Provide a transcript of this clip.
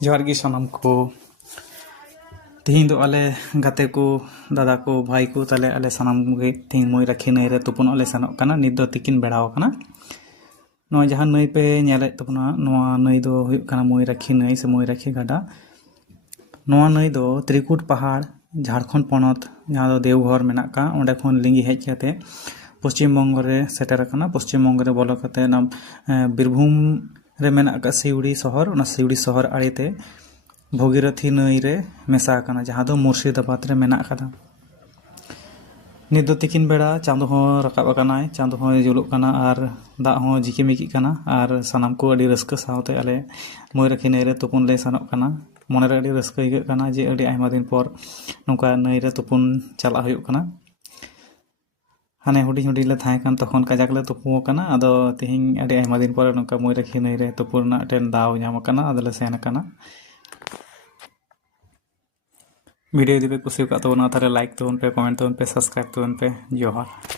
जोहार गी सनम को तीन दो आले गाते को दादा को भाई को ताले आले सनम गे तीन मयूराक्षी नई रे तुपुन आले सनोक कना नित दो तिकिन बेड़ाव कना नो जहां नई पे नेले तबना नोआ नई दो हुयुग कना मयूराक्षी नई से मयूराक्षी गाडा नोआ नई दो त्रिकुट पहाड़ झारखंड पनत जहां दो देवघर मेना का ओंडे खन लिंगी हेज कते पश्चिम बंग रे सेटर कना पश्चिम बंग रे बोलो कते ना बीरभूम रे मेना का सिवड़ी शहर ओना सिवड़ी शहर आड़ीते भगीरथी नई रे मेसा कना जहां दो मुर्शिदाबाद रे मेना कदा नित दो तिकिन बेड़ा चांदो हो रकाब कनाय चांदो हो जुलुक कना आर दा हो झिकिमिकी कना आर सनाम को अडी रस्क सावते आले मयूराक्षी नई रे तुपुन ले सनोक कना मने रे अडी रस्क इगक कना जे अडी आयमा दिन पर नोका नई रे तुपुन चला हुयुक कना हाने हुडी हुडी ले थाय कान तखन काजाक ले तुपु कना आदो तिहिं अडी आयमा दिन पर नोका मयूराक्षी नई रे तुपुन ना टेन दाव ᱧᱟᱢ कना आदले सेन कना वीडियो यदि पे कुछ तबना तारे लाइक तबन पे कमेंट तबन पे सब्सक्राइब तबन पे जोहार।